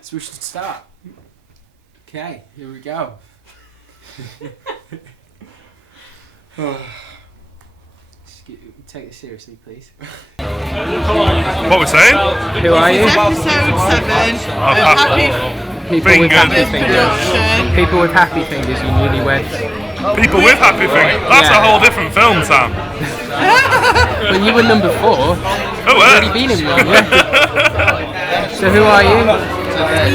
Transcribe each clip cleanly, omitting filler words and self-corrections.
So we should start. Okay, here we go. Take this seriously, please. What we're saying? Who are you? Episode 7 of Happy People with happy fingers. Production. People with happy fingers and newlyweds. People with happy fingers. That's a whole different film, Sam. Well, you were number 4. Oh, You've already been in one, yeah? So who are you?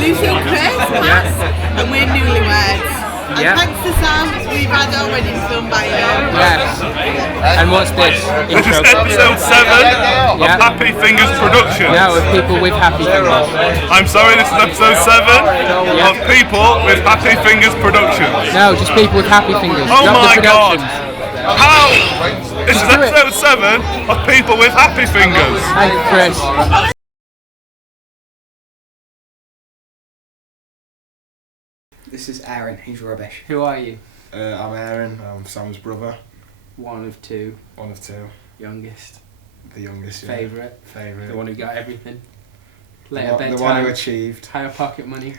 Lucy and Chris, and we're newlyweds. And Yeah. thanks to Sam, we've had our wedding filmed by him. Yes. And what's this? This is Intro. episode 7 of Yeah. Happy Fingers Productions. No, with people with happy fingers. I'm sorry, this is episode 7 of People with Happy Fingers Productions. No, just people with happy fingers. Oh Drop my the god! productions. How? This is do it. episode 7 of People with Happy Fingers. Thank you, Chris. This is Aaron, he's rubbish. Who are you? I'm Aaron, I'm Sam's brother, One of 2, one of 2, youngest, the youngest. Yeah. favourite, Favourite. the one who got everything. The Later one- bedtime, the one who achieved. higher pocket money.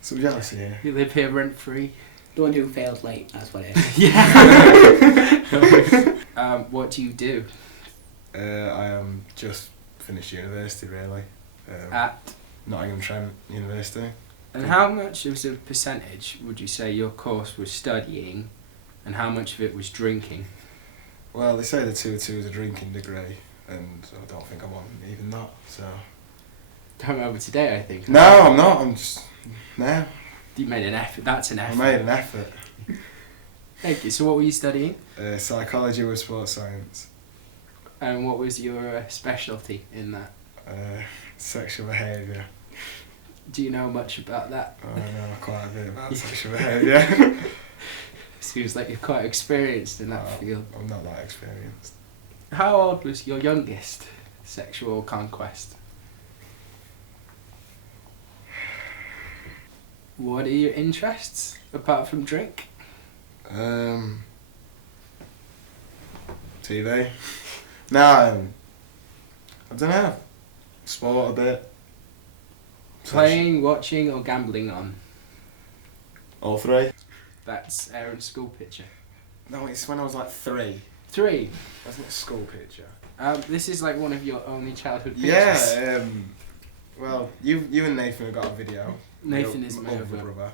Some jealousy here. You live here rent free. The one who failed late, that's what it is. Yeah. What do you do? I am just finished university really. At Nottingham Trent University. And how much of a percentage would you say your course was studying, and how much of it was drinking? Well, they say the 2-2 is a drinking degree, and I don't think I'm on even that, so... Come over today, I think. No, I'm not, I'm just... No, You made an effort. That's an I effort. made an effort. Thank you. So what were you studying? Psychology with sports science. And what was your specialty in that? Sexual behaviour. Do you know much about that? I know quite a bit about sexual behaviour. Seems like you're quite experienced in that field. I'm not that experienced. How old was your youngest sexual conquest? What are your interests apart from drink? TV. No, I don't know. Sport a bit. Playing, watching, or gambling on? All 3. That's Aaron's school picture. No, it's when I was like 3. 3. Wasn't it a school picture? This is like one of your only childhood pictures. Yeah. Well, you and Nathan have got a video. Nathan is my older other brother.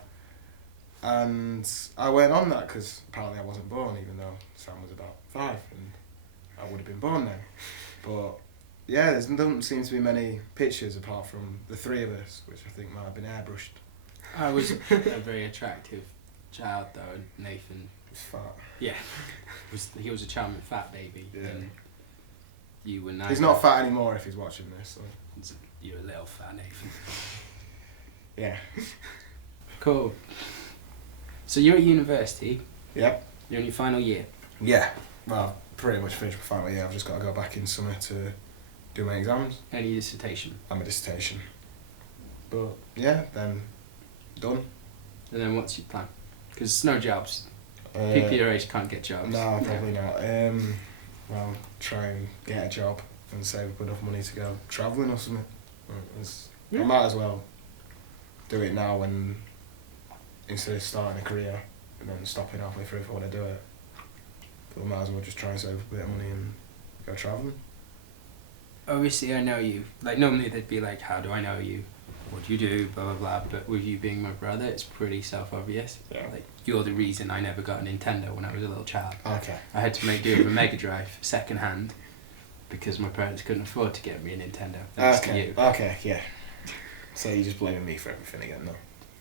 And I went on that because apparently I wasn't born, even though Sam was about 5, and I would have been born then. But yeah, there doesn't seem to be many pictures apart from the 3 of us, which I think might have been airbrushed. I was a very attractive child though, and Nathan, It's fat. yeah, he was a charming fat baby. Yeah. And you were nice. He's not fat anymore if he's watching this. So. You're a little fat Nathan. Yeah. Cool. So you're at university. Yep. You're in your final year. Yeah. Well, pretty much finished my final year. I've just got to go back in summer to do my exams. Any dissertation. And my dissertation. But yeah, then done. And then what's your plan? Because no jobs. People your age can't get jobs. No, probably not. Well, try and get a job and save up enough money to go travelling or something. I might as well do it now when instead of starting a career and then stopping halfway through if I want to do it. But I might as well just try and save up a bit of money and go travelling. Obviously I know you. Like normally they'd be like, how do I know you? What do you do? Blah blah blah. But with you being my brother, it's pretty self-obvious. Yeah. Like you're the reason I never got a Nintendo when I was a little child. Okay. I had to make do with a Mega Drive second hand because my parents couldn't afford to get me a Nintendo. Thanks to you. Okay, yeah. So you're just blaming me for everything again, though?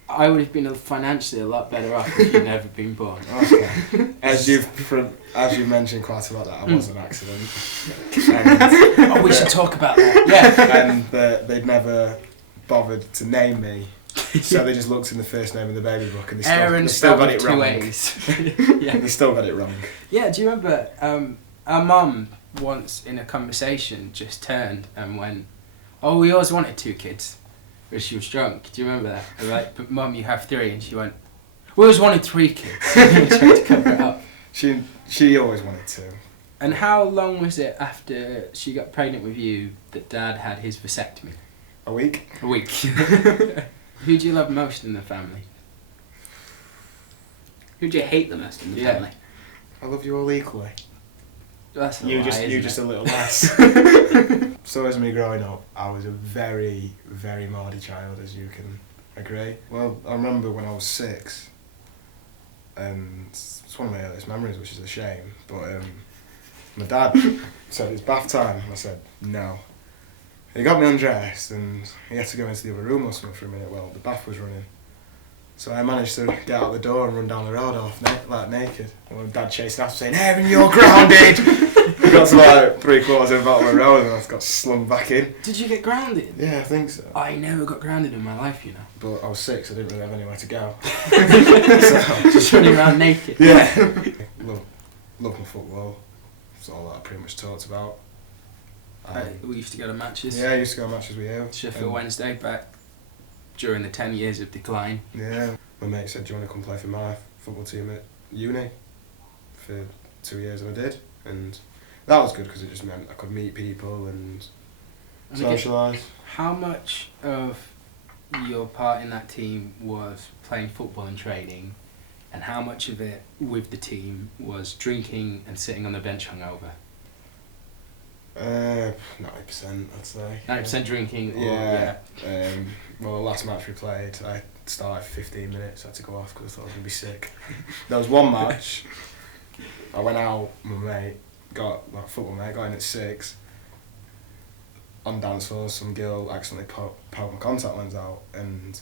I would have been financially a lot better off if you'd never been born. Okay. As you've mentioned quite a lot, that I was an accident. And, We should talk about that. Yeah. and they'd never bothered to name me, so they just looked in the first name in the baby book and they still got it wrong. Yeah. They still got it wrong. Yeah. Do you remember our mum once in a conversation just turned and went, "Oh, we always wanted 2 kids." But she was drunk. Do you remember that? I was like, "But Mum, you have 3," and she went, "We always wanted 3 kids." Tried to cover it up. She always wanted to. And how long was it after she got pregnant with you that Dad had his vasectomy? A week. A week. Who do you love most in the family? Who do you hate the most in the family? I love you all equally. That's a You lie, just isn't just it? a little less. So as me growing up, I was a very, very moody child, as you can agree. Well, I remember when I was 6, and it's one of my earliest memories, which is a shame, but my dad said it's bath time, and I said no. He got me undressed, and he had to go into the other room or something for a minute while the bath was running. So I managed to get out the door and run down the road off naked. And my dad chased after saying, "Evan, you're grounded!" I got to like 3/4 of the bottom of the road and I got slung back in. Did you get grounded? Yeah, I think so. I never got grounded in my life, you know. But I was 6, I didn't really have anywhere to go. Just running around naked. Yeah. love my football. That's all that I pretty much talked about. We used to go to matches. Yeah, I used to go to matches with you. Sheffield Wednesday, back during the 10 years of decline. Yeah. My mate said, "Do you want to come play for my football team at uni?" For 2 years, and I did. And that was good because it just meant I could meet people and socialise. How much of your part in that team was playing football and training, and how much of it with the team was drinking and sitting on the bench hungover? 90%, I'd say. 90% drinking? Yeah. Well, the last match we played, I started 15 minutes, I had to go off because I thought I was going to be sick. There was one match, I went out with my mate, got in at 6. On dance floor, some girl accidentally poked my contact lens out, and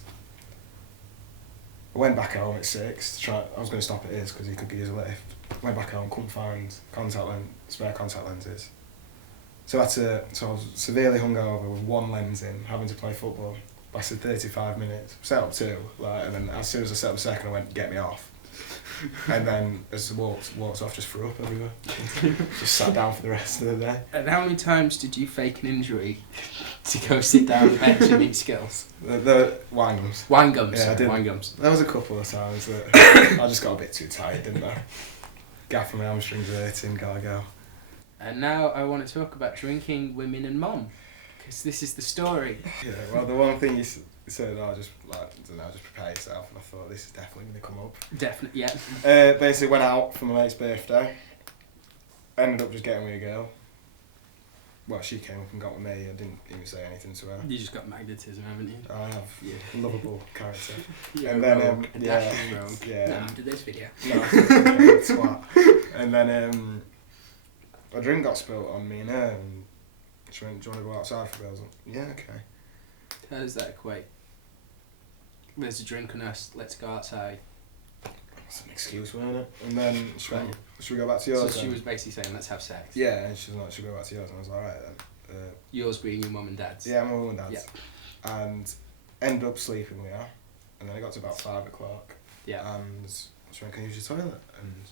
I went back home at 6 I was going to stop at his because he could use a lift. Went back home, couldn't find spare contact lenses. So I was severely hungover with one lens in, having to play football. Lasted 35 minutes. Set up 2, and then as soon as I set up the second, I went, "Get me off." And then as I walked off, just threw up everywhere. Just sat down for the rest of the day. And how many times did you fake an injury to go sit down on the bench and eat skills? The wine gums. Wine gums. Yeah, I did. Wine gums. There was a couple of times that I just got a bit too tired, didn't I? Gaff my hamstrings hurting, gotta go. And now I want to talk about drinking, women and mom, because this is the story. Yeah, well, the one thing you said, just prepare yourself, and I thought this is definitely going to come up. Definitely, yeah. Basically went out for my mate's birthday, ended up just getting with a girl. Well, she came up and got with me, I didn't even say anything to her. You just got magnetism, haven't you? I have, yeah. Lovable character. You're and then, rogue, a dashing rogue. Yeah. No, after this video. No, twat. And then a drink got spilt on me and her, and she went, "Do you want to go outside for a bit?" I was like, "Yeah, okay." How does that equate? There's a drink on us, let's go outside. That's an excuse, wasn't it? And then she went, "Should we go back to yours?" So she then? was basically saying, let's have sex. Yeah, and she was like, "Should we go back to yours?" And I was like, "Alright then." Yours being your mum and dad's? Yeah, my mum and dad's. Yeah. And ended up sleeping with her. And then it got to about 5 o'clock. Yeah. And she went, "Can you use your toilet?" And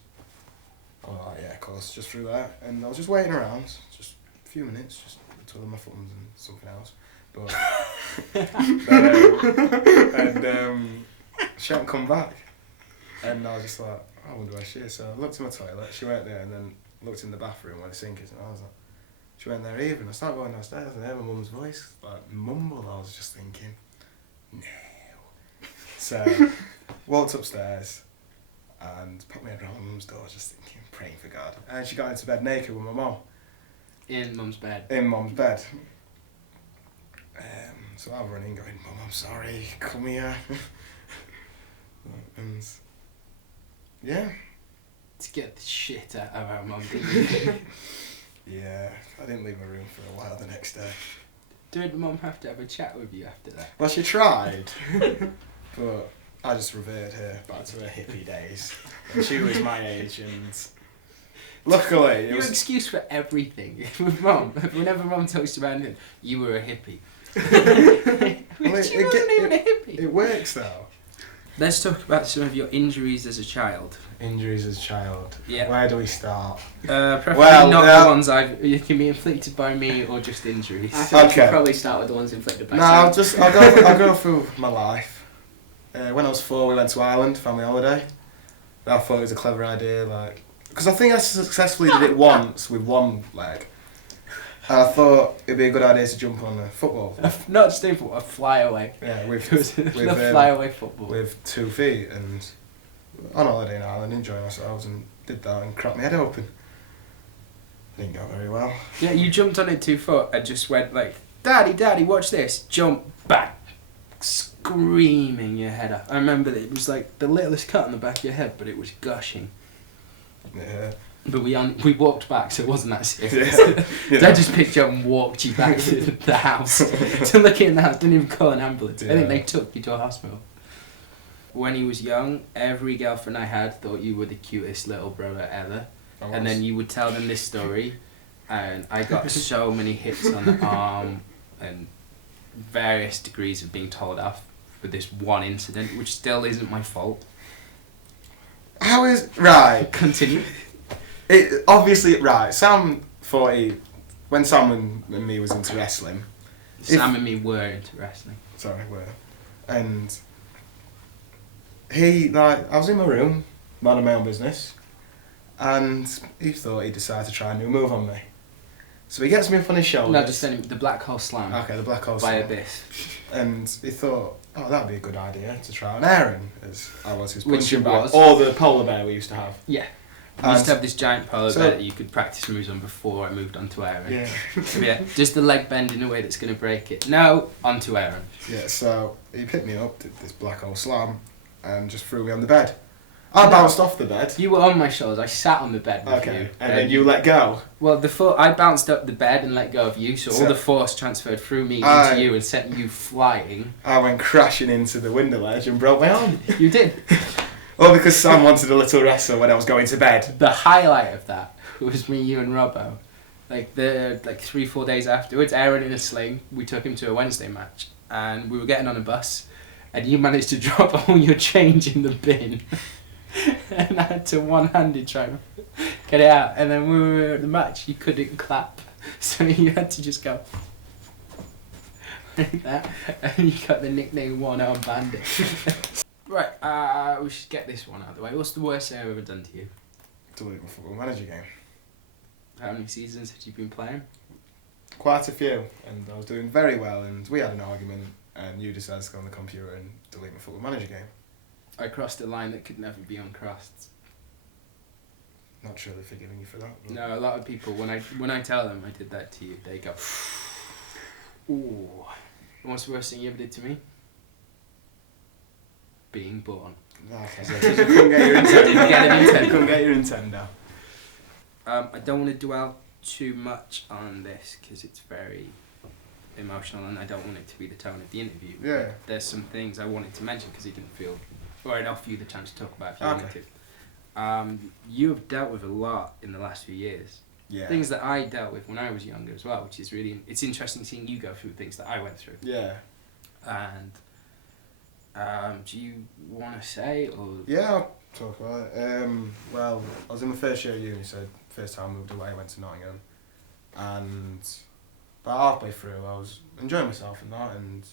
I was like, "Yeah, of course," just through there. And I was just waiting around, just a few minutes, just twiddling my thumbs and something else. But she hadn't come back. And I was just like, "I wonder where she is." So I looked in my toilet, she went there, and then looked in the bathroom where the sink is, and I was like, she went there either. And I started going downstairs and I heard my mum's voice, like, mumble. I was just thinking, no. So, walked upstairs and put my head around my mum's door, just thinking, praying for God. And she got into bed naked with my mum. In mum's bed? In mum's bed. So I was running, going, "Mum, I'm sorry, come here." And, yeah. To get the shit out of our mum, didn't you? Yeah, I didn't leave my room for a while the next day. Did mum have to have a chat with you after that? Well, she tried, but I just reverted her back to her hippie days. And she was my age, and luckily it Your was... excuse for everything with mum. Whenever mum talks about anything, you were a hippie. Well, She wasn't even a hippie. It works though. Let's talk about some of your injuries as a child. Injuries as a child. Yeah. Where do we start? Preferably not the ones it can be inflicted by me or just injuries. I think we should probably start with the ones inflicted by No, Sam. I'll go through my life. When I was 4, we went to Ireland, family holiday. I thought it was a clever idea, because I think I successfully did it once with one leg. And I thought it'd be a good idea to jump on a football. Not just football, a flyaway. Yeah, It was the flyaway football. with 2 feet, and on holiday in Ireland, enjoying ourselves, and did that and cracked my head open. Didn't go very well. Yeah, you jumped on it 2 foot and just went like, Daddy, watch this. Jump back. Screaming your head off. I remember that it was like the littlest cut on the back of your head, but it was gushing. Yeah. But we walked back, so it wasn't that serious. Yeah. Dad just picked you up and walked you back to the house. To look in the house, didn't even call an ambulance. Yeah. I think they took you to a hospital. When he was young, every girlfriend I had thought you were the cutest little brother ever. And then you would tell them this story, and I got so many hits on the arm and various degrees of being told off for this one incident, which still isn't my fault. How is right? Continue. It obviously right. Sam 40. When Sam and me was into wrestling. Sam and me were into wrestling. Sorry, were. And he I was in my room, minding my own business, and he thought he'd decide to try a new move on me. So he gets me up on his shoulders. No, just the black hole slam. Okay, the black hole by slam. Abyss. And he thought, oh, that'd be a good idea to try on Aaron, as I was his Which punching it bag. was. Or the polar bear we used to have. Yeah. We used to have this giant polar so- bear that you could practice moves on before I moved on to Aaron. Yeah. Yeah, just the leg bend in a way that's going to break it. No, onto Aaron. Yeah, so he picked me up, did this black hole slam, and just threw me on the bed. I bounced off the bed. You were on my shoulders. I sat on the bed with Okay, you. and then you let go. Well, I bounced up the bed and let go of you, so all the force transferred through me into you and sent you flying. I went crashing into the window ledge and broke my arm. You did. All because Sam wanted a little wrestle when I was going to bed. The highlight of that was me, you, and Robbo. Like 3-4 days afterwards, Aaron in a sling. We took him to a Wednesday match, and we were getting on a bus, and you managed to drop all your change in the bin. And I had to one-handed try and get it out. And then when we were at the match, you couldn't clap, so you had to just go like that, and you got the nickname One Arm Bandit. Right, we should get this one out of the way. What's the worst thing I've ever done to you? Delete my football manager game. How many seasons have you been playing? Quite a few, and I was doing very well, and we had an argument, and you decided to go on the computer and delete my football manager game. I crossed a line that could never be uncrossed. Not truly forgiving you for that. But No, a lot of people, when I tell them I did that to you, they go, ooh. And what's the worst thing you ever did to me? Being born. Okay, so you couldn't get your Nintendo. Didn't get a Nintendo. Couldn't get your Nintendo. I don't want to dwell too much on this because it's very emotional and I don't want it to be the tone of the interview. Yeah. There's some things I wanted to mention because he didn't feel, or I'd offer you the chance to talk about if you Okay. wanted to. You have dealt with a lot in the last few years. Yeah. Things that I dealt with when I was younger as well, which is really, it's interesting seeing you go through things that I went through. Yeah. And do you want to say, or Yeah, I'll talk about it. Well, I was in my first year at uni, so first time I moved away, went to Nottingham, and about halfway through I was enjoying myself and that, and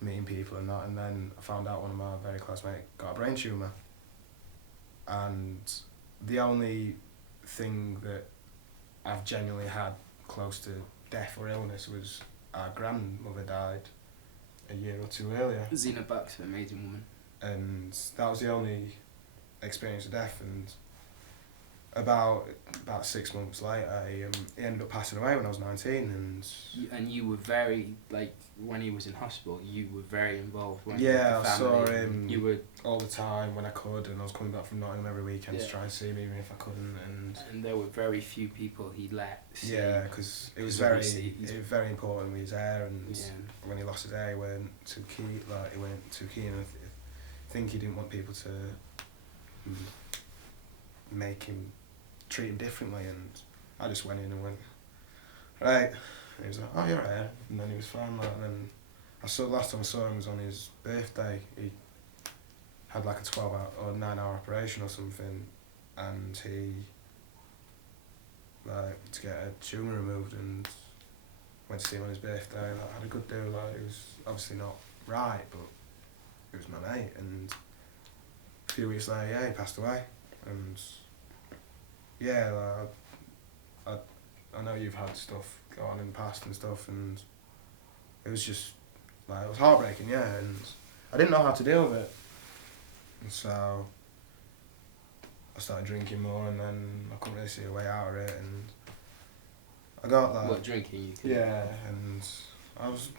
meeting people and that, and then I found out one of my very close mates got a brain tumour, and the only thing that I've genuinely had close to death or illness was our grandmother died a year or two earlier. Zena Buck's an amazing woman. And that was the only experience of death, and about 6 months later he ended up passing away when I was 19, And you were very, like, when he was in hospital, you were very involved. Weren't you, yeah, with the I saw family? him You were, all the time when I could, and I was coming back from Nottingham every weekend Yeah. to try and see him even if I couldn't, and there were very few people he let see. yeah, because it was 'Cause very obviously he's- very important with his hair, and Yeah. when he lost his hair he weren't too keen, and I think he didn't want people to make him treat him differently, and I just went in and went, right, and he was like, oh, you're right, and then he was fine, like, and then last time I saw him was on his birthday. He had like a 12-hour or 9-hour operation or something, and he like to get a tumour removed, and went to see him on his birthday. Like, had a good do. Like, it was obviously not right, but it was my mate. And a few weeks later, yeah, he passed away. And yeah, like, I know you've had stuff go on in the past and stuff, and it was just like, it was heartbreaking, yeah, and I didn't know how to deal with it, and so I started drinking more, and then I couldn't really see a way out of it, and I got like... What, drinking? You could... Yeah, and I was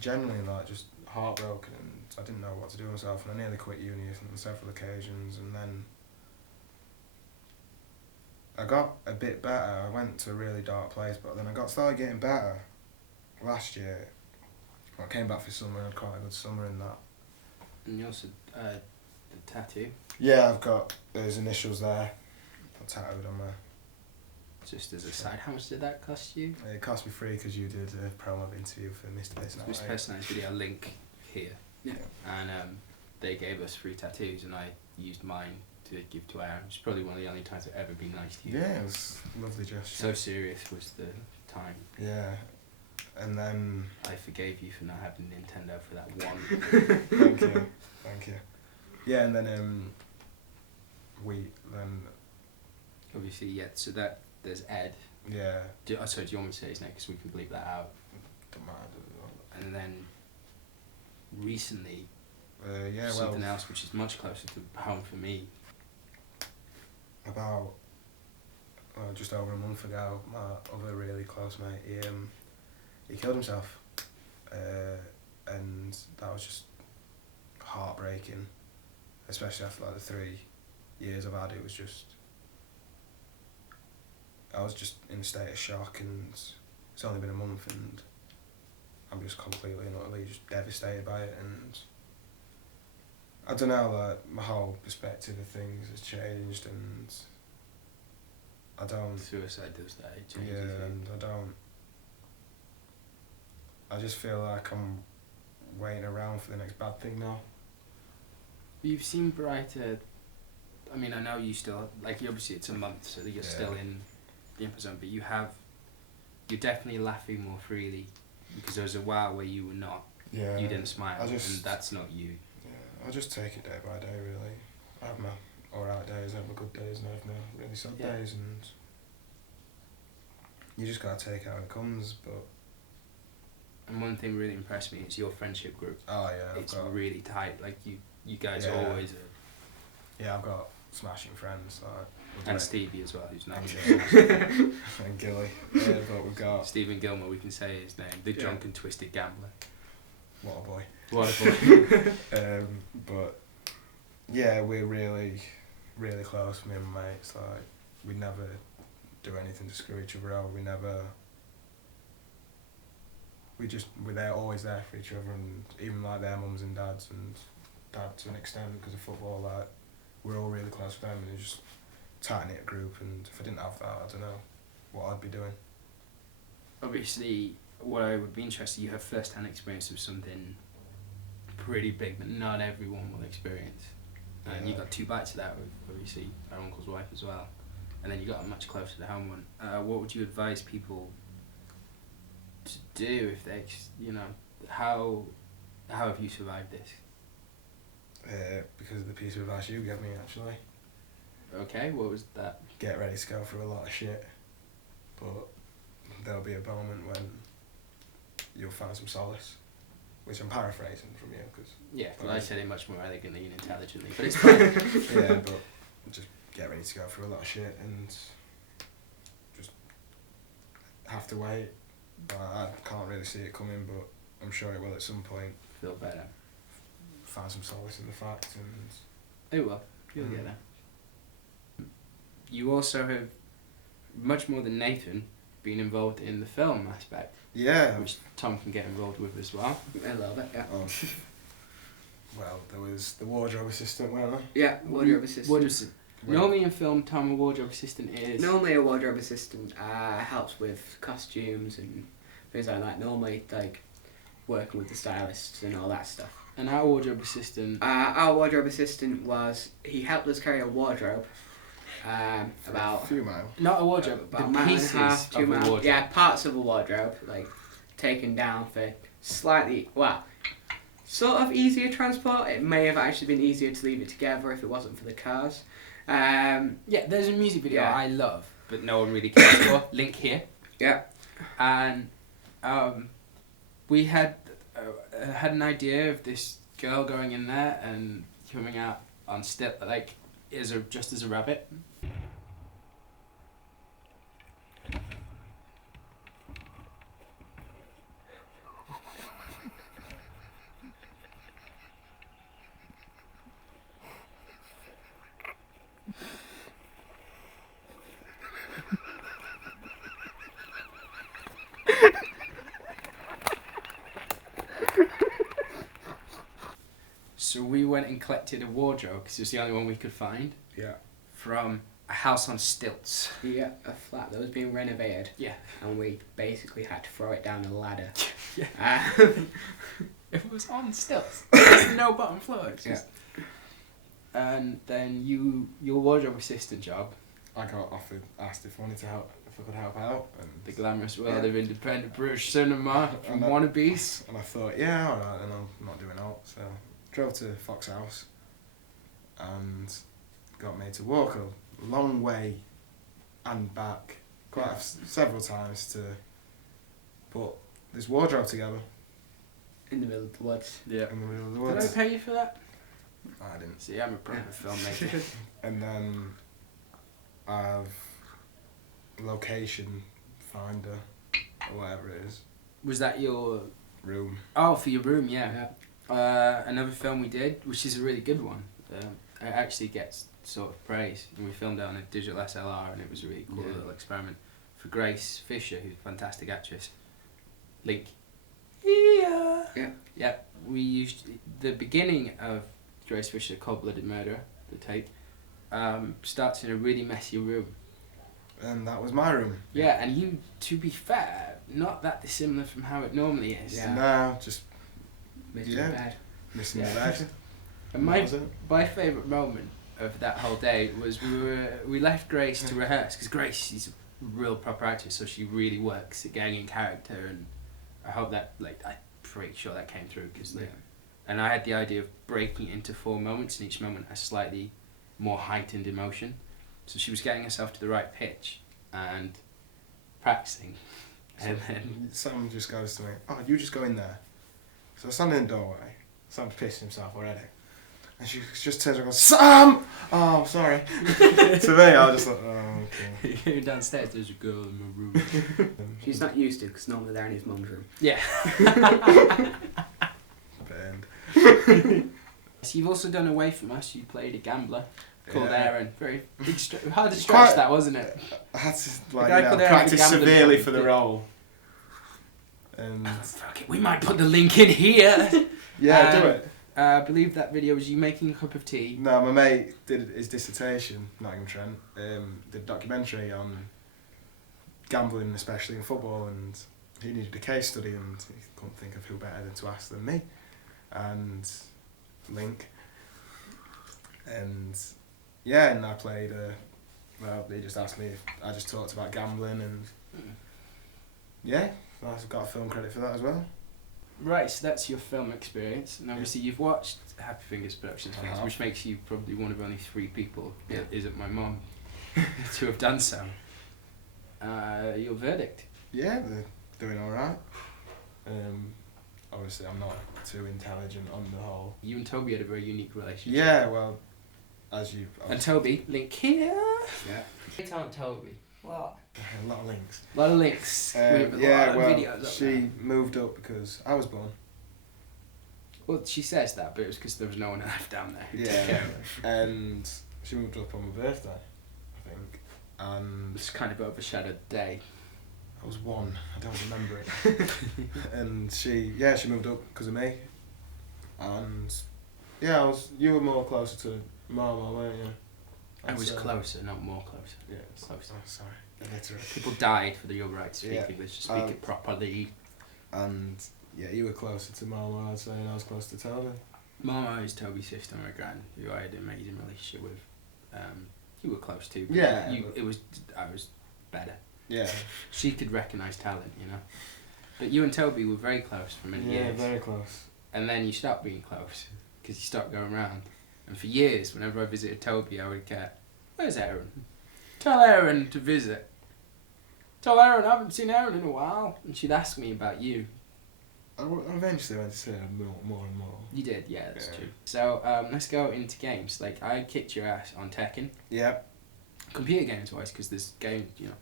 genuinely like just heartbroken, and I didn't know what to do with myself, and I nearly quit uni on several occasions, and then I got a bit better. I went to a really dark place, but then started getting better last year. I came back for summer, I had quite a good summer in that. And you also the tattoo? Yeah, I've got those initials there. I tattooed on my... Just as a side, how much did that cost you? It cost me free because you did a promo interview for Mr. Personality. Mr. Personality video, link here. Yeah. And they gave us free tattoos, and I used mine to give to Aaron. It's probably one of the only times I've ever been nice to you. Yeah, it was a lovely gesture. So serious was the time. Yeah. And then... I forgave you for not having Nintendo for that one. Thank you. Yeah, and then Obviously, yeah, so that... There's Ed. Yeah. Sorry, do you want me to say his name? Because we can bleep that out. Don't mind. And then recently, yeah, something else which is much closer to home for me. About just over a month ago, my other really close mate, he killed himself, and that was just heartbreaking, especially after like the 3 years I've had. It was just, I was just in a state of shock, and it's only been a month, and I'm just completely and utterly just devastated by it, and I don't know, like, my whole perspective of things has changed, and I don't... Suicide does that, it changes Yeah, you. and I just feel like I'm waiting around for the next bad thing now. You've seen brighter... I mean, I know you still... Like, obviously it's a month, so that you're still in the info zone, but you're definitely laughing more freely, because there was a while where you were not. Yeah. You didn't smile, and that's not you. Yeah, I just take it day by day, really. I have my alright days, I have my good days, and I have my really sad days, and you just gotta take it how it comes, but... And one thing really impressed me is your friendship group. Oh yeah, it's really tight, like you guys always are. Yeah, I've got smashing friends, like... And Stevie as well, who's now and Gilly. Yeah, but we've got... Stephen Gilmore, we can say his name. The drunken, twisted gambler. What a boy. What a boy. But yeah, we're really, really close, me and my mates. Like, we never do anything to screw each other over. We're there, always there for each other, and even like their mums and dads, and dad to an extent because of football. Like, we're all really close with them, and it's just tight-knit group. And if I didn't have that, I don't know what I'd be doing. Obviously, what I would be interested, you have first-hand experience of something pretty big that not everyone will experience. And you got 2 bites of that with, obviously, our uncle's wife as well. And then you got a much closer to home one. What would you advise people to do if they, how have you survived this? Because of the piece of advice you gave me, actually. Okay, what was that? Get ready to go through a lot of shit, but there'll be a moment when you'll find some solace, which I'm paraphrasing from you, because... Yeah, well, I said it much more elegantly and intelligently, but it's fine. Yeah, but just get ready to go through a lot of shit, and just have to wait. But I can't really see it coming, but I'm sure it will at some point. Feel better. Find some solace in the fact, and... It will. You'll get there. You also have, much more than Nathan, been involved in the film aspect. Yeah. Which Tom can get involved with as well. A little bit, yeah. Well, there was the wardrobe assistant, weren't there? Yeah, wardrobe assistant. Normally in film, Tom, a wardrobe assistant is... Normally a wardrobe assistant helps with costumes and things like that. Normally, like, working with the stylists and all that stuff. And our wardrobe assistant... Our wardrobe assistant he helped us carry a wardrobe. About a few miles. Not a wardrobe, about the a mile pieces and a half, 2 of miles. a wardrobe. Yeah, parts of a wardrobe, like, taken down for slightly, sort of easier transport. It may have actually been easier to leave it together if it wasn't for the cars. Yeah, there's a music video I love, but no one really cares for. Link here. Yeah. And we had an idea of this girl going in there and coming out on like just as a rabbit. So we went and collected a wardrobe because it was the only one we could find. Yeah. From a house on stilts. Yeah, a flat that was being renovated. Yeah. And we basically had to throw it down a ladder. Yeah. It was on stilts. There's no bottom floor. It's just... And then your wardrobe assistant job. I got asked if I wanted to help, if I could help out, and The glamorous world of independent British cinema from wannabes. And I thought, yeah, alright, then I'm not doing that. So drove to Fox House and got made to walk a long way and back several times to put this wardrobe together In the middle of the woods. Yeah. in the middle of the Did I woods. pay you for that? I didn't. See, I'm a proper filmmaker. And then I've location finder or whatever it is, Was that your... room. Oh, for your room, yeah. Another film we did, which is a really good one. It actually gets sort of praise. And we filmed it on a digital SLR, and it was a really cool little experiment for Grace Fisher, who's a fantastic actress. Link. Yeah. Yeah. We used the beginning of Grace Fisher, Cold-Blooded Murderer, the take, starts in a really messy room. And that was my room. Yeah, and you, to be fair, not that dissimilar from how it normally is. Yeah. No, just Missing Yeah. the bed. missing Yeah. the bed. And That was it. my favourite moment of that whole day was we left Grace to rehearse, because Grace is a real proper actress, so she really works at getting in character, and I hope that, like, I'm pretty sure that came through, because and I had the idea of breaking it into 4 moments, and each moment has slightly more heightened emotion. So she was getting herself to the right pitch and practicing, and then Sam just goes to me, oh, you just go in there. So I stand in the doorway. Sam's pissing himself already. And she just turns around and goes, Sam! Oh, sorry. To me, I was just like, oh, okay. you're downstairs, there's a girl in my room. She's not used to because normally they're in his mum's room. Yeah. Burned. So you've also done Away From Us. You played a gambler called Yeah. Aaron. Very big hard to stretch Quite- that, wasn't it? I had to guy called Aaron practice Gambling severely Club for the did. role. And Fuck it, we might put the link in here. yeah, do it. I believe that video was you making a cup of tea. No, my mate did his dissertation, Nottingham Trent, did a documentary on gambling, especially in football, and he needed a case study, and he couldn't think of who better than to ask than me, and Link. And yeah, and I played, well, they just asked me if I just talked about gambling, and yeah, I've got a film credit for that as well. Right, so that's your film experience, and obviously you've watched Happy Fingers Productions films, have. which makes you probably one of only 3 people, Yeah. isn't my mum, to have done so. Your verdict? Yeah, they're doing alright. Obviously I'm not too intelligent on the whole. You and Toby had a very unique relationship. Yeah, well, as you... And Toby, link here. Yeah. It's Aunt Toby. What? A lot of links. A lot of links. We have a Yeah, lot of well, videos up she there. moved up because I was born. Well, she says that, but it was because there was no one left down there who took Yeah, care of her. and she moved up on my birthday, I think. It And was kind of overshadowed the day. I was 1, I don't remember it. And she moved up because of me. And yeah, you were more closer to Mama, weren't you? I was So- closer, not more closer. Yeah, Closer. Oh, sorry, illiterate. People died for the right to speak Yeah. English, to speak it properly. And yeah, you were closer to Mama, I'd say, and I was closer to Toby. Mama is Toby's sister, my gran, who I had an amazing relationship with. You were close too. But Yeah, I was better. Yeah. She could recognise talent, you know. But you and Toby were very close for many Yeah, years. very close. And then you stopped being close because you stopped going around. And for years, whenever I visited Toby, I would get, "Where's Aaron? Tell Aaron to visit." Tell Erin, I haven't seen Erin in a while. And she'd ask me about you. I eventually went to see her more and more. You did, yeah, that's Yeah. true. So let's go into games. Like, I kicked your ass on Tekken. Yep. Computer games wise, because there's games, you know.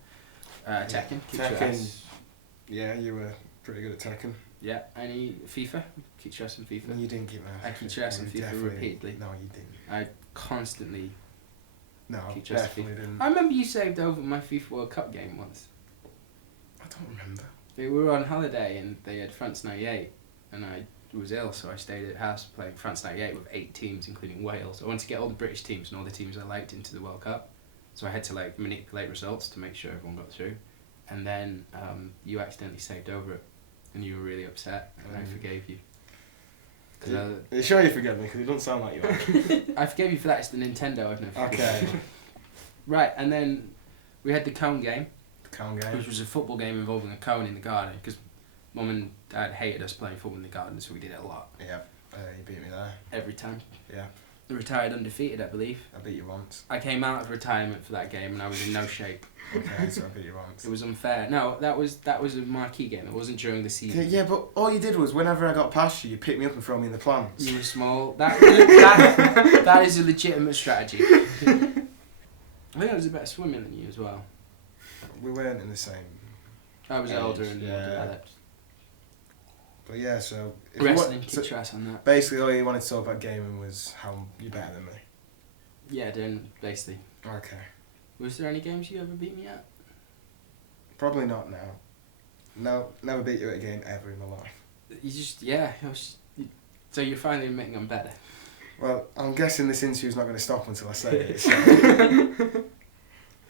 Tekken. Kicked your Tekken. ass. Yeah, you were pretty good at Tekken. Yeah. Any FIFA? Kicked your ass in FIFA. You didn't keep my I kicked your ass in You FIFA definitely- repeatedly. No, you didn't. I constantly. No, Kicked your ass in definitely didn't. I remember you saved over my FIFA World Cup game once. I don't remember. We were on holiday and they had France 98 and I was ill, so I stayed at house playing France 98 with 8 teams including Wales. I wanted to get all the British teams and all the teams I liked into the World Cup, so I had to like manipulate results to make sure everyone got through, and then you accidentally saved over it and you were really upset and I forgave you. Are you sure you forgive me? Because it doesn't sound like you are. I forgave you for that. It's the Nintendo I've never Okay. Right, and then we had the cone game, The cone game. which was a football game involving a cone in the garden, because Mum and Dad hated us playing football in the garden, so we did it a lot. Yep. You beat me there. Every time. Yeah. Retired undefeated, I believe. I beat you once. I came out of retirement for that game and I was in no shape. Okay, so I beat you once. It was unfair. No, that was a marquee game. It wasn't during the season. Yeah, but all you did was whenever I got past you, you picked me up and throw me in the plants. You were small. That is a legitimate strategy. I think I was a better swimmer than you as well. We weren't in the same. I was Age, older and more yeah. developed. But yeah, so Wrestling, kicked your ass on that. basically all you wanted to talk about gaming was how you're better than me. Yeah, then basically. Okay. Was there any games you ever beat me at? Probably not now. No, never beat you at a game ever in my life. You just, yeah. So you're finally admitting I'm better. Well, I'm guessing this interview's not going to stop until I say it. So.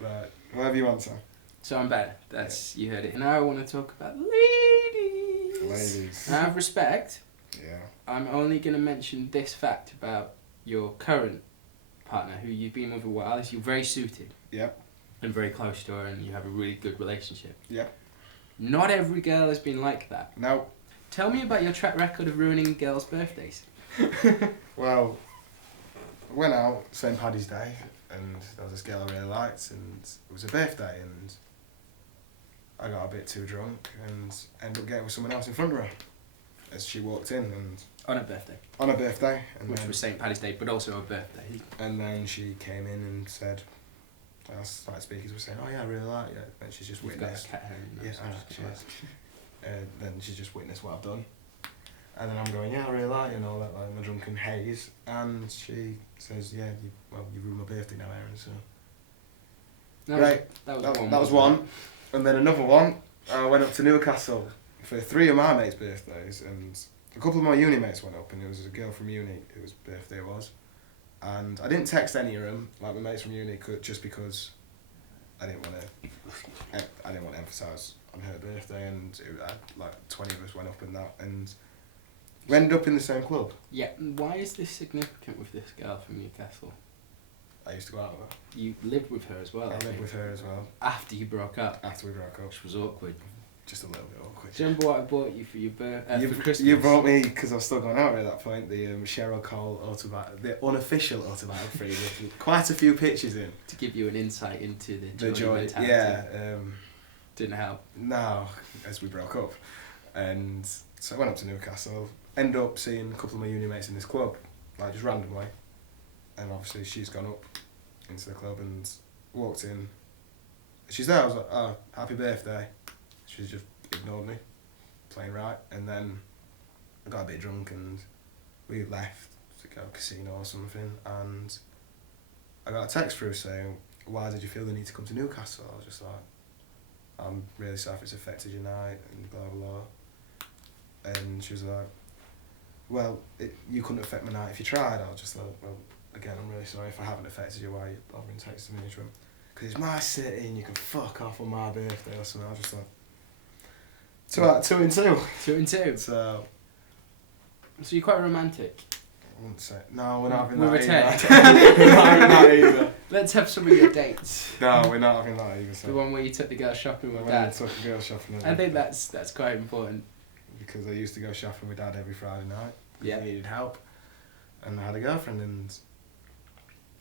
But whatever you want, Sam. So I'm better. That's you heard it. And now I want to talk about ladies. Ladies. And I have respect. Yeah. I'm only going to mention this fact about your current partner, who you've been with a while, is you're very suited. Yep. And very close to her, and you have a really good relationship. Yep. Not every girl has been like that. No. Tell me about your track record of ruining girls' birthdays. Well, I went out St. Paddy's Day, and there was this girl I really liked, and it was her birthday, and I got a bit too drunk and ended up getting with someone else in front of her as she walked in, and On her birthday. on her birthday, and Which then, was St. Paddy's Day, but also her birthday. and then she came in and said, like speakers were saying, oh yeah, I really like you, and she's just You've got witnessed. a cat hair in Yeah, that, so I know, just- she has. Then she's just witnessed what I've done. And then I'm going, yeah, I really like you and all that, like my drunken haze. And she says, yeah, you ruined my birthday now, Aaron, so. No, Right, that was one. that was wasn't one. And then another one, I went up to Newcastle for 3 of my mates' birthdays, and a couple of my uni mates went up, and there was a girl from uni whose birthday it was. And I didn't text any of them, like my mates from uni, just because I didn't want to emphasise on her birthday, and like 20 of us went up in that, and we ended up in the same club. it? Yeah, why is this significant with this girl from Newcastle? I used to go out with her. You lived with her as well. I lived think, with her as well, after you broke up, after we broke up. which was awkward. Just a little bit awkward. Do you remember what I bought you for your for Christmas? You brought me, because I was still going out at that point, the Cheryl Cole the unofficial autobiography with quite a few pictures in. To give you an insight into the The joy joy, mentality. yeah. Didn't help. No, as we broke up. And so I went up to Newcastle, ended up seeing a couple of my uni mates in this club, like just randomly. And obviously she's gone up into the club and walked in. She's there, I was like, oh, happy birthday. She's just ignored me, playing right. And then I got a bit drunk and we left to go casino or something. And I got a text through saying, why did you feel the need to come to Newcastle? I was just like, I'm really sorry if it's affected your night and blah blah blah. And she was like, well, you couldn't affect my night if you tried. I was just like, well, again, I'm really sorry if I haven't affected you. Why are you bothering texting me in this room? Because it's my city and you can fuck off on my birthday or something. I was just like, 2 and 2. 2 and 2. So you're quite romantic. I wouldn't say, no, we're not having With that a either. We're not having that either. Let's have some of your dates. No, we're not having that either. So. The one where you took the girl shopping with When Dad. I took a girl shopping with I think that's quite important. because I used to go shopping with Dad every Friday night. Yeah. He needed help. And I had a girlfriend and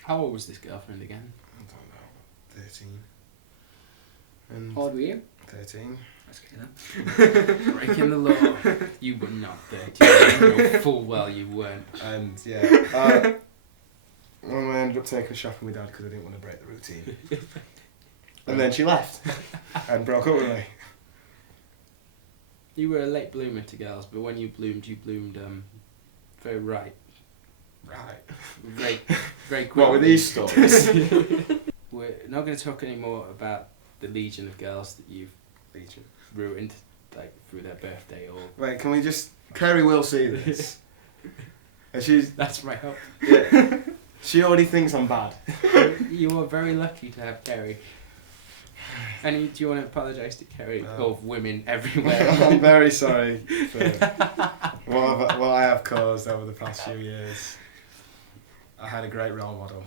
How old was this girlfriend again? I don't know, 13. And How old were you? 13. That's good enough. Breaking the law. You were not 13. You know full well you weren't. And yeah, well, I ended up taking shopping with Dad because I didn't want to break the routine. And then she left and broke up with me. You were a late bloomer to girls, but when you bloomed very right. Right. Very quick. What with these stories? We're not going to talk anymore about the legion of girls that you've Legion. ruined, like through their birthday or. Wait, can we just? Kerry will see this. And she's. That's my hope. Yeah, she already thinks I'm bad. You are very lucky to have Kerry. And do you want to apologise to Kerry of women everywhere? I'm very sorry for what I have caused over the past few years. I had a great role model.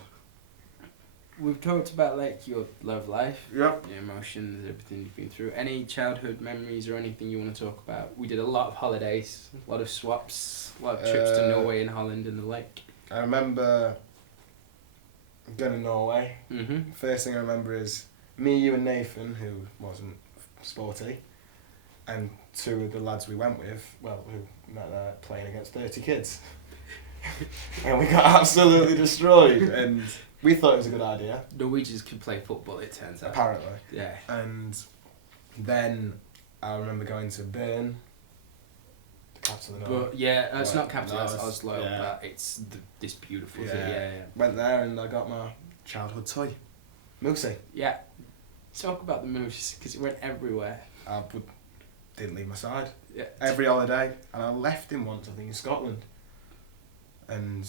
We've talked about like your love life, Yep. your emotions, everything you've been through. Any childhood memories or anything you want to talk about? We did a lot of holidays, a lot of swaps, a lot of trips to Norway and Holland and the like. I remember going to Norway. Mhm. First thing I remember is me, you and Nathan, who wasn't sporty, and two of the lads we went with, who met there playing against 30 kids. And we got absolutely destroyed, and we thought it was a good idea. Norwegians can play football, it turns out. Apparently. Yeah. And then I remember going to Bern, the capital of Norway. But yeah, it's Well, not capital, no, that's it's- Oslo, yeah. but it's this beautiful Yeah. thing. Yeah. Went there and I got my childhood toy, Moosey. Yeah. Talk about the moose, because it went everywhere. Didn't leave my side. Yeah. Every holiday, and I left him once, I think, in Scotland. And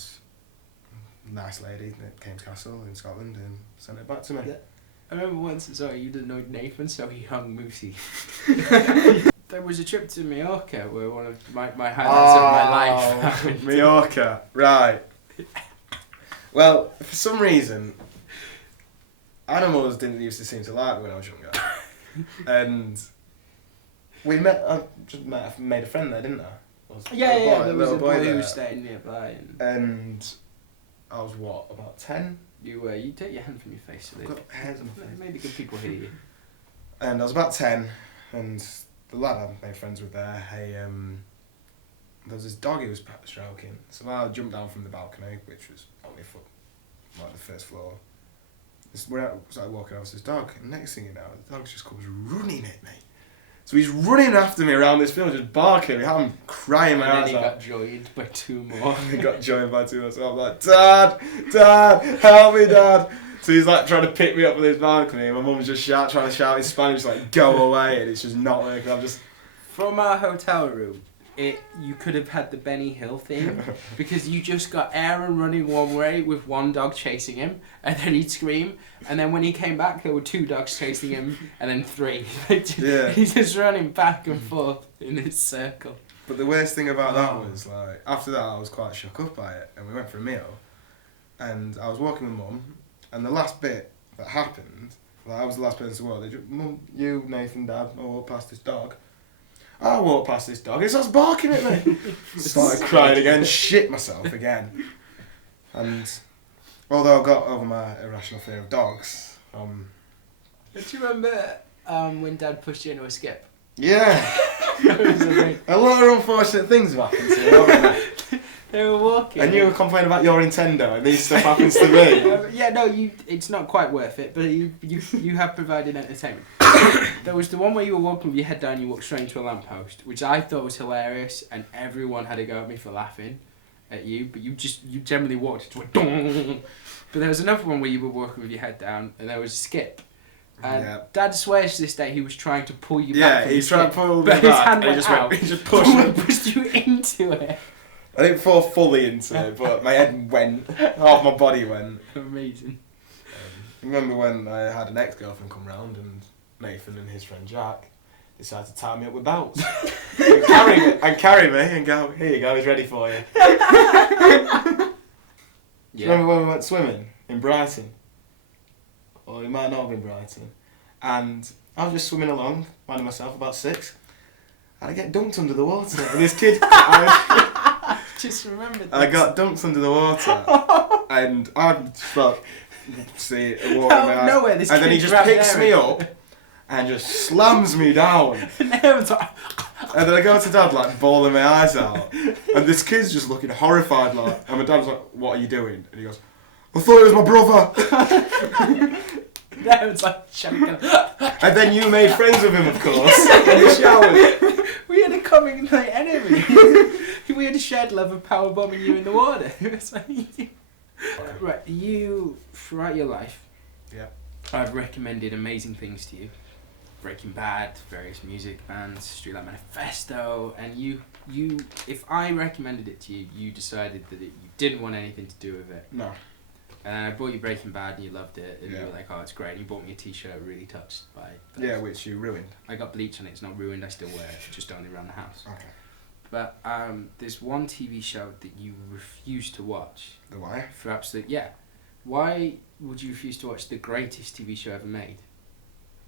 nice lady that came to Castle in Scotland and sent it back to me. Yeah. I remember once, you didn't know Nathan, so he hung Moosey. There was a trip to Mallorca where one of my highlights of my life happened. Mallorca, right. Well, for some reason, animals didn't used to seem to like me when I was younger. And I made a friend there, didn't I? Yeah, there was a boy who there. was staying nearby. And I was about 10? You take your hand from your face. I've got hairs on my face. Maybe good people hear you. And I was about 10, and the lad I made friends with there, there was this dog he was stroking. So I jumped down from the balcony, which was on my foot, like the first floor. When I started walking over to this dog, and next thing you know, the dog just comes running at me. So he's running after me around this field, just barking. I'm crying my And eyes then he out. got joined by two more. He got joined by two more. So I'm like, Dad, help me, Dad. So he's like trying to pick me up with his balcony, and my mum's just trying to shout in Spanish, like, go away, and it's just not working. I'm just... From our hotel room, you could have had the Benny Hill thing, because you just got Aaron running one way with one dog chasing him, and then he'd scream, and then when he came back, there were two dogs chasing him, and then three. Yeah. He's just running back and forth in this circle. But the worst thing about that was, like, after that I was quite shook up by it, and we went for a meal, and I was walking with Mum, and the last bit that happened, like, I was the last person to walk, Mum, you, Nathan, Dad, I walked past this dog. I walked past this dog, and it starts barking at me. Started crying again, shit myself again. And although I got over my irrational fear of dogs, Do you remember when Dad pushed you into a skip? yeah, That was amazing. a lot of unfortunate things have happened to me, haven't they? They were walking. And you were complaining about your Nintendo, and this stuff happens to me. Yeah, no, it's not quite worth it, but you have provided entertainment. There was the one where you were walking with your head down, you walked straight into a lamppost, which I thought was hilarious, and everyone had a go at me for laughing at you, but you generally walked into a dong. But there was another one where you were walking with your head down, and there was a skip. And Yeah. Dad swears to this day he was trying to pull you back. Yeah, from he's the trying to skip, pull me but his back, hand and went he out. just pushed me. Pushed you into it. I didn't fall fully into it, but my head went, half my body went. Amazing. I remember when I had an ex-girlfriend come round, and Nathan and his friend Jack decided to tie me up with belts. and carry me and go, here you go, he's ready for you. Do you remember when we went swimming in Brighton? Or it might not have been Brighton. And I was just swimming along, minding myself, about 6. And I get dunked under the water. And this kid... Just remember this. I got dunked under the water. And I felt... See, a water in my eyes. Nowhere, this and then he kid just grabbed picks me Aaron. up and just slams me down. And everyone's like, And then I go to Dad, like, bawling my eyes out. And this kid's just looking horrified, like, and my dad's like, what are you doing? And he goes, I thought it was my brother. everyone's like, choking. And then you made friends with him, of course, in the shower. We had a common like, enemy. We had a shared love of power bombing you in the water. It was like, right, you, throughout your life, Yeah. I've recommended amazing things to you. Breaking Bad, various music bands, Sri Lanka Manifesto, and you, if I recommended it to you, you decided that you didn't want anything to do with it. No. And I bought you Breaking Bad and you loved it, and you Yeah. were like, oh, it's great. And you bought me a t-shirt really touched by that. Yeah, which you ruined. I got bleach on it, it's not ruined, I still wear it, just only around the house. Okay. But there's one TV show that you refuse to watch. The why? For absolute, yeah. Why would you refuse to watch the greatest TV show ever made?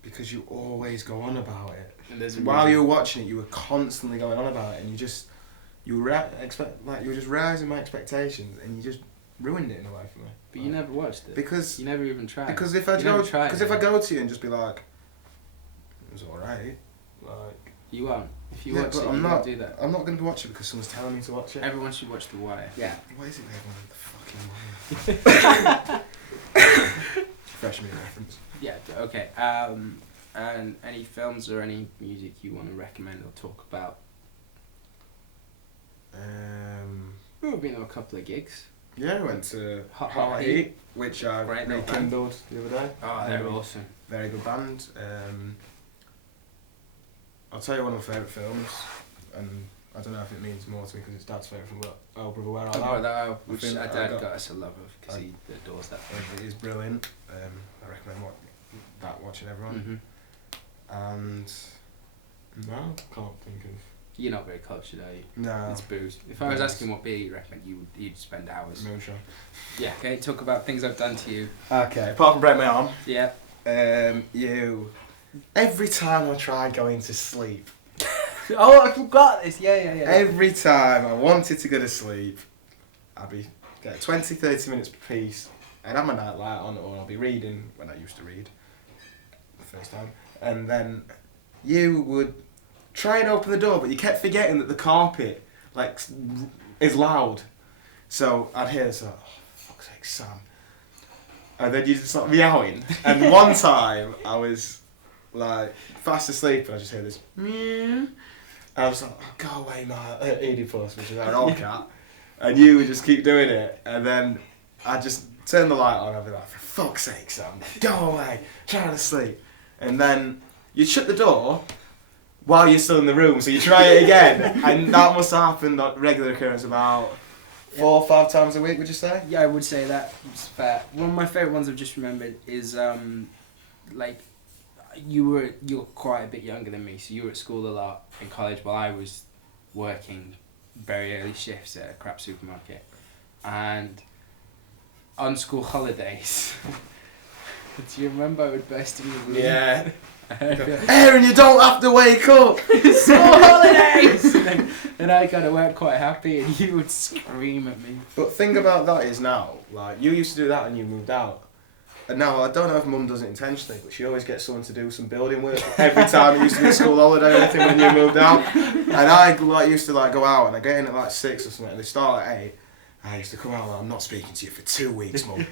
Because you always go on about it. And there's a While reason. you were watching it, you were constantly going on about it, and you were just raising my expectations, and you just ruined it in a way for me. But you never watched it. Because You never even tried. Because if I You go, never tried because it. if I go to you and just be like, it was alright, like. You won't. If you Yeah, watch but it, I'm you not- won't do that. I'm not going to watch it because someone's telling me to watch it. Everyone should watch The Wire. Yeah. What is it with everyone? The fucking wire. Fresh meat reference. Yeah, okay. And any films or any music you want to recommend or talk about? We've been to a couple of gigs. Yeah, I went to Hot Heat, Heat, which I Great little rekindled the other day. Oh, they're awesome. Very good band. I'll tell you one of my favourite films, and I don't know if it means more to me because it's Dad's favourite film, but Oh Brother Where Art Thou? Which think our I dad got- got us a love of because he adores that film. It is brilliant. I recommend watching everyone. Mm-hmm. And no, can't think of. You're not very cultured, are you? No. It's booze. If I was asking what beer you recommend, you'd spend hours. Moonshine. Yeah. Okay. Talk about things I've done to you. Okay. Apart from break my arm, Yeah. you. Every time I try going to sleep, Oh, I forgot this. Yeah. every time I wanted to go to sleep, I'd be get 20-30 minutes peace. I'd have my night light on, or I'll be reading when I used to read the first time, and then you would try and open the door, but you kept forgetting that the carpet is loud. So I'd hear this, like, oh, for fuck's sake, Sam. And then you just start meowing. And one time I was like fast asleep and I just hear this meow. And I was like, oh, go away, my Oedipus, which is our old cat. And you would just keep doing it. And then I'd just turn the light on and I'd be like, for fuck's sake, Sam, go away, trying to sleep. And then you'd shut the door while you're still in the room, so you try it again. And that must have happened on regular occurrence about 4 or 5 times a week, would you say? Yeah, I would say that. It's fair. One of my favourite ones I've just remembered is you're quite a bit younger than me, so you were at school a lot in college while I was working very early shifts at a crap supermarket. And on school holidays, do you remember I would burst in your room? Yeah. Aaron, you don't have to wake up! School holidays! And I got to work quite happy and you would scream at me. But thing about that is now, like, you used to do that when you moved out. And now, I don't know if Mum does it intentionally, but she always gets someone to do some building work every time it used to be a school holiday or anything when you moved out. And I used to go out and I get in at 6 or something and they start at 8. I used to come out I'm not speaking to you for 2 weeks, Mum.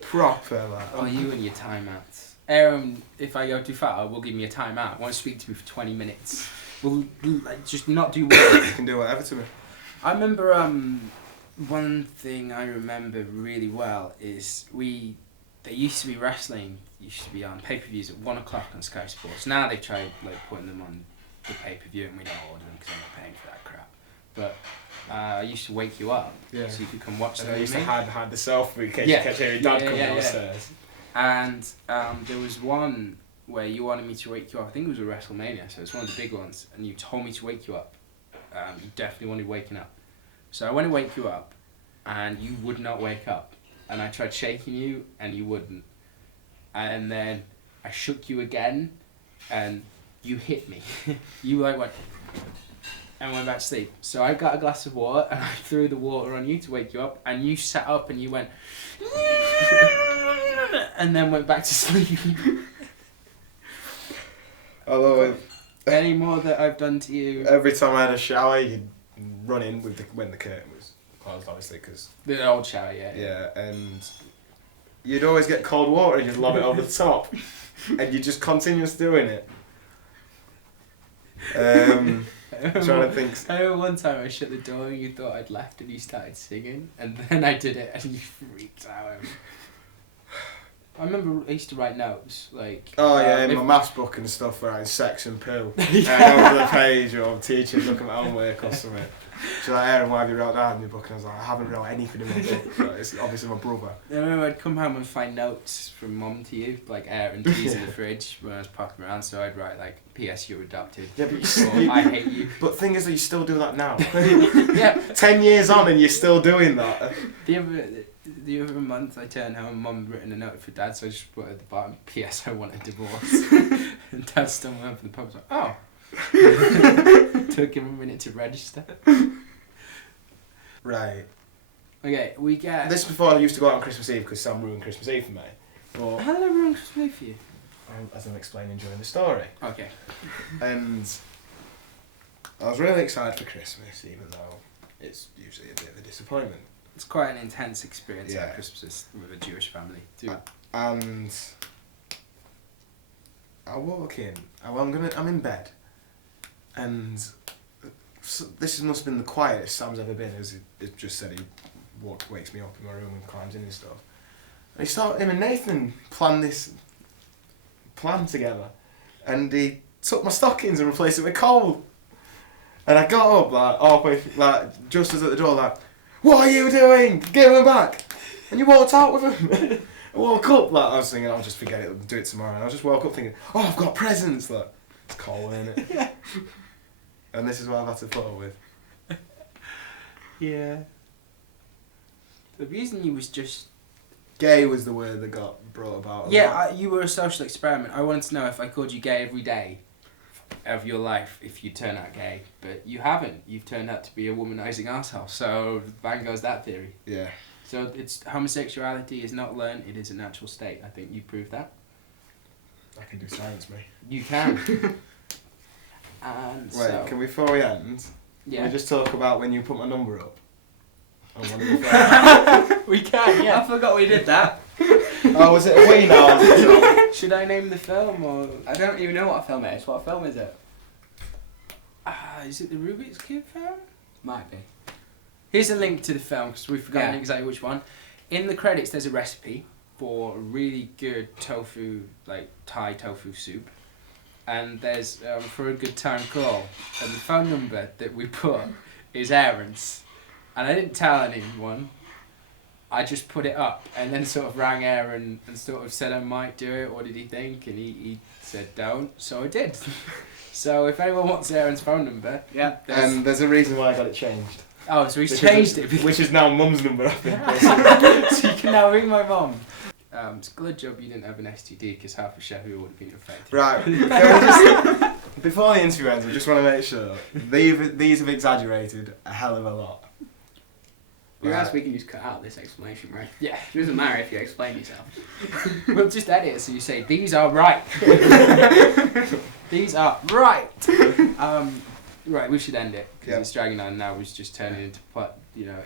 Proper, Oh, you and your timeouts. Aaron, if I go too far, will give me a timeout. Won't speak to me for 20 minutes. Will just not do work. You can do whatever to me. I remember one thing I remember really well is there used to be wrestling, used to be on pay-per-views at 1 o'clock on Sky Sports. Now they've tried putting them on the pay-per-view and we don't order them because I'm not paying for that crap. But I used to wake you up Yeah. so you could come watch And them I with used to me. hide the selfie in case Yeah. you kept hearing Dad Yeah, coming yeah, yeah. downstairs. And there was one where you wanted me to wake you up. I think it was a WrestleMania, so it's one of the big ones. And you told me to wake you up. You definitely wanted waking up. So I went to wake you up, and you would not wake up. And I tried shaking you, and you wouldn't. And then I shook you again, and you hit me. You went and went back to sleep. So I got a glass of water, and I threw the water on you to wake you up, and you sat up and you went and then went back to sleep. Although Any more that I've done to you? every time I had a shower, you'd run in when the curtain was closed, obviously, because The old shower, yeah. yeah, and you'd always get cold water and you'd lob it over the top, and you just continuous doing it. Trying to think. I remember one time I shut the door and you thought I'd left and you started singing, and then I did it and you freaked out. I remember I used to write notes, like... Oh yeah, in if- my maths book and stuff, writing sex and poo. Over the page, or teaching looking at homework or something. She's like, Aaron, why have you wrote that in your book? And I was like, I haven't wrote anything in my book. Like, it's obviously my brother. I remember I'd come home and find notes from Mum to you, like Aaron teas in the fridge when I was popping around, so I'd write like, P.S. you're adopted, Yeah, but or I hate you. But the thing is that you still do that now. Yeah. 10 years on and you're still doing that. The other month I turned home and Mum had written a note for Dad, so I just put at the bottom, P.S. I want a divorce. And Dad still went from the pub, was like, oh. Took him a minute to register. Right. Okay, we get... This is before I used to go out on Christmas Eve because Sam ruined Christmas Eve for me. But How did I ruin Christmas Eve for you? as I'm explaining during the story. Okay. And I was really excited for Christmas, even though it's usually a bit of a disappointment. It's quite an intense experience Yeah. at Christmas with a Jewish family. And I walk in. I'm in bed, and this must have been the quietest Sam's ever been. As it just said, he wakes me up in my room and climbs in and stuff. And him and Nathan planned this plan together, and he took my stockings and replaced it with coal. And I got up like just as at the door, like, what are you doing? Give them back! And you walked out with them. I woke up like I was thinking, I'll just forget it, I'll do it tomorrow. And I just woke up thinking, oh, I've got presents. Like, it's cold, isn't it? Yeah. And this is what I've had to put up with. Yeah. The reason you was just... Gay was the word that got brought about. Yeah, you were a social experiment. I wanted to know if I called you gay every day of your life, if you turn out gay. But you haven't. You've turned out to be a womanising arsehole. So bang goes that theory. Yeah. So it's homosexuality is not learned, it is a natural state. I think you proved that. I can do science, mate. You can. And Wait, so, can we, before we end, can yeah. we just talk about when you put my number up? On one of your phones? We can, yeah. I forgot we did that. Oh, was it a we now? Was it Should I name the film or... I don't even know what film it is. What film is it? Is it the Rubik's Cube film? Might be. Here's a link to the film because we've forgotten Yeah. exactly which one. In the credits there's a recipe for a really good tofu, like Thai tofu soup. And there's for a good time call. And the phone number that we put is Aaron's. And I didn't tell anyone. I just put it up and then sort of rang Aaron and sort of said I might do it. What did he think? And he said don't. So I did. So if anyone wants Aaron's phone number, Yeah. And there's a reason why I got it changed. oh, so he's Which changed is, it. Which is now Mum's number, I think. So you can now ring my mum. It's a good job you didn't have an STD because half of Sheffield would have been affected. Right. Can we just, before the interview ends, I just want to make sure these have exaggerated a hell of a lot. You guys, we can just cut out this explanation, right? Yeah. It doesn't matter if you explain yourself. We'll just edit it so you say, these are right. These are right. Right, we should end it because Yeah. it's dragging on now. It's just turning into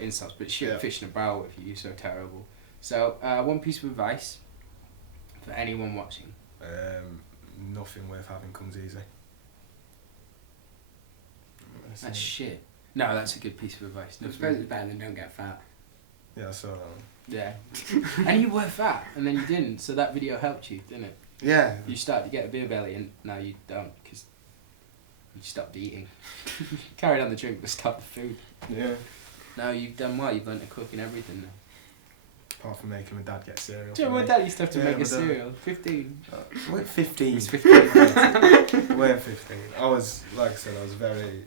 insults, but shit, fish in a barrel with you. You're so terrible. So, one piece of advice for anyone watching. Nothing worth having comes easy. That's shit. No, that's a good piece of advice. I suppose it's better than don't get fat. Yeah, I saw that one. Yeah. And you were fat, and then you didn't, so that video helped you, didn't it? Yeah. You started to get a beer belly, and now you don't, because you stopped eating. Carried on the drink, but stopped the food. Yeah. Now you've done well, you've learned to cook and everything now. Apart from making my dad get cereal. Do you know for my me. dad used to have to Yeah, make my a dad. cereal? 15. Wait, 15. He's 15. We're 15. I was, like I said, I didn't.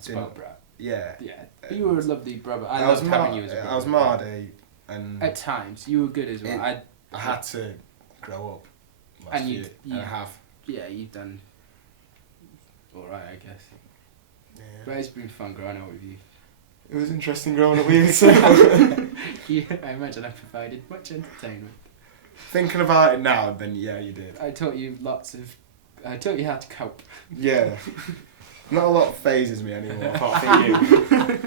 Spoiled brat. Yeah. Yeah. You were a lovely brother. I was loved having you as a brother. I was Mardy, and At times, you were good as well. I had to grow up. And Last you- year, you- and I have. Yeah, you've done alright, I guess. Yeah. But it's been fun growing up with you. It was interesting growing up with you. So. Yeah, I imagine I provided much entertainment. thinking about it now, then yeah, you did. I taught you how to cope. Yeah. Not a lot phases me anymore, apart from you.